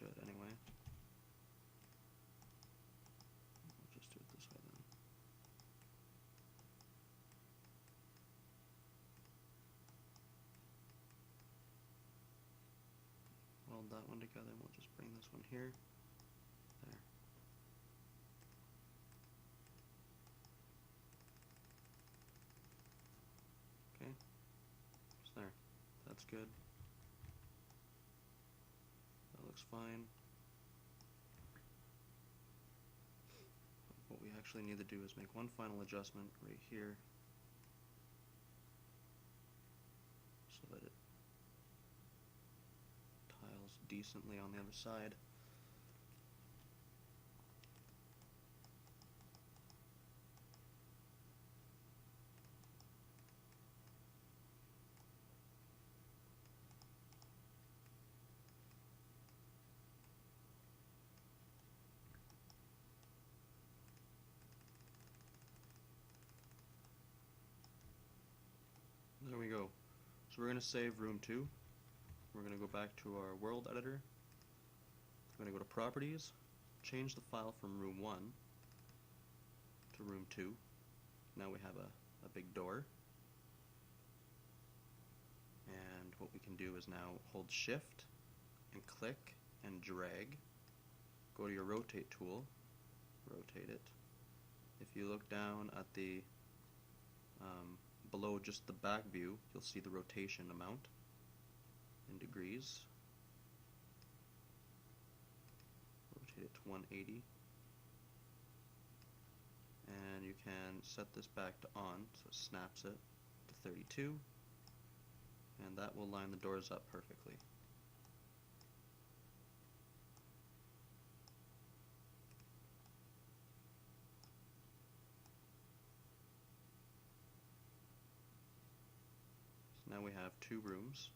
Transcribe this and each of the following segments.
should anyway. We'll just do it this way then. Weld that one together, and we'll just bring this one here. There. Okay. So there. That's good. That looks fine. What we actually need to do is make one final adjustment right here so that it tiles decently on the other side. There we go. So we're going to save room 2. We're going to go back to our world editor. We're going to go to properties, change the file from room 1 to room 2. Now we have a big door. And what we can do is now hold shift and click and drag. Go to your rotate tool, rotate it. If you look down at the below just the back view, you'll see the rotation amount in degrees. Rotate it to 180. And you can set this back to on, so it snaps it to 32. And that will line the doors up perfectly. Now we have 2 rooms.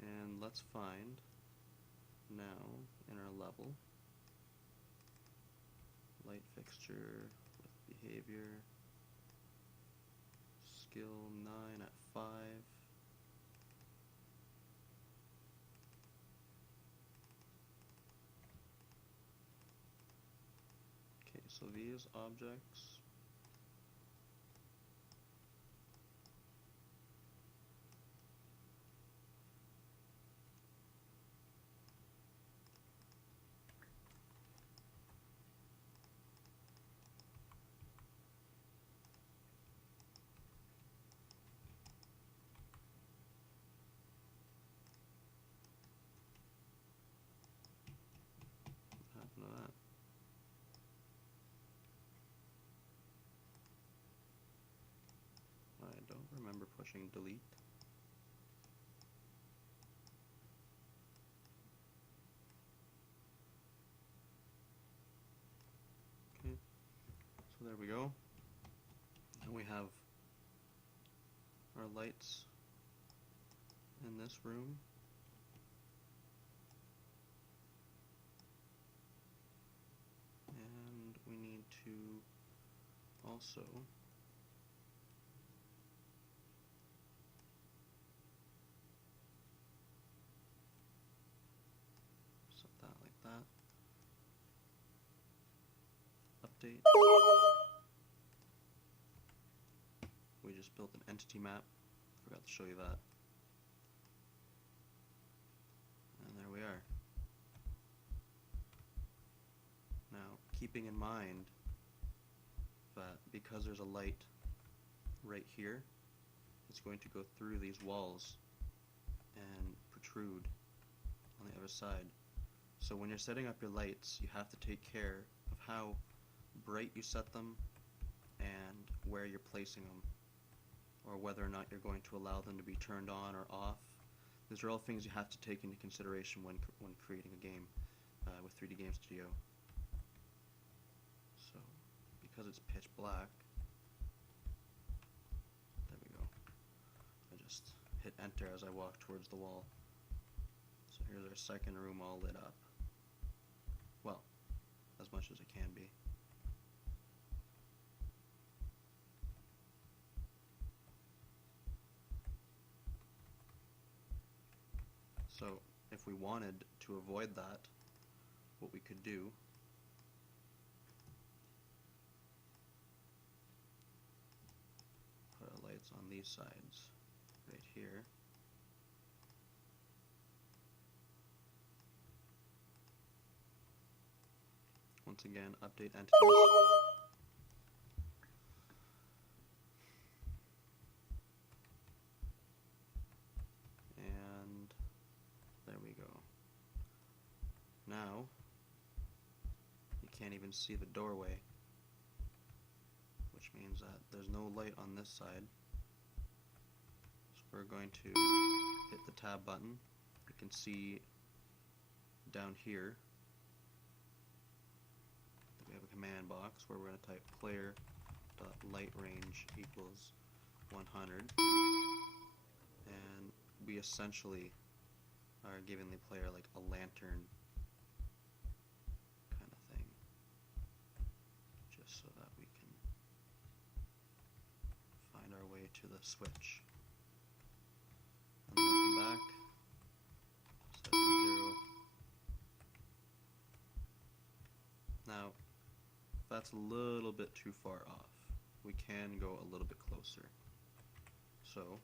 And let's find now in our level light fixture with behavior, skill 9 at 5. So these objects that. I don't remember pushing delete. Okay, so there we go. And we have our lights in this room. And we need to also set that like that. Update. We just built an entity map. Forgot to show you that. And there we are. Now, keeping in mind that because there's a light right here, it's going to go through these walls and protrude on the other side. So when you're setting up your lights, you have to take care of how bright you set them and where you're placing them, or whether or not you're going to allow them to be turned on or off. These are all things you have to take into consideration when creating a game with 3DGamestudio. So, because it's pitch black, there we go. I just hit enter as I walk towards the wall. So here's our second room all lit up. Well, as much as it can be. So if we wanted to avoid that, what we could do put our lights on these sides right here. Once again, update entities. And there we go. Now, you can't even see the doorway, which means that there's no light on this side. So we're going to hit the tab button. You can see down here that we have a command box where we're going to type player.lightRange equals 100, and we essentially are giving the player like a lantern kind of thing, just so that we can find our way to the switch. And then we'll come back, set it to 0. Now, that's a little bit too far off. We can go a little bit closer. So,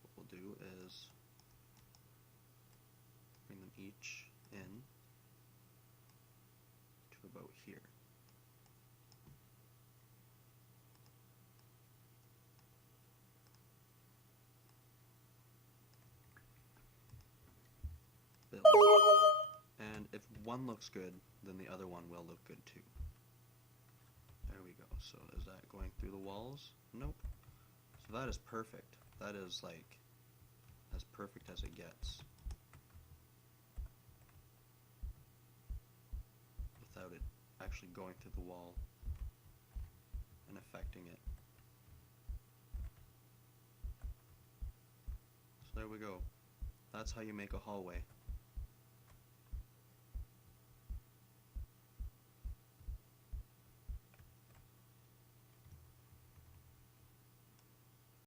what we'll do is bring them each in to about here. Build. And if one looks good, then the other one will look good too. There we go. So is that going through the walls? Nope. So that is perfect. That is like as perfect as it gets, without it actually going through the wall and affecting it. So there we go. That's how you make a hallway.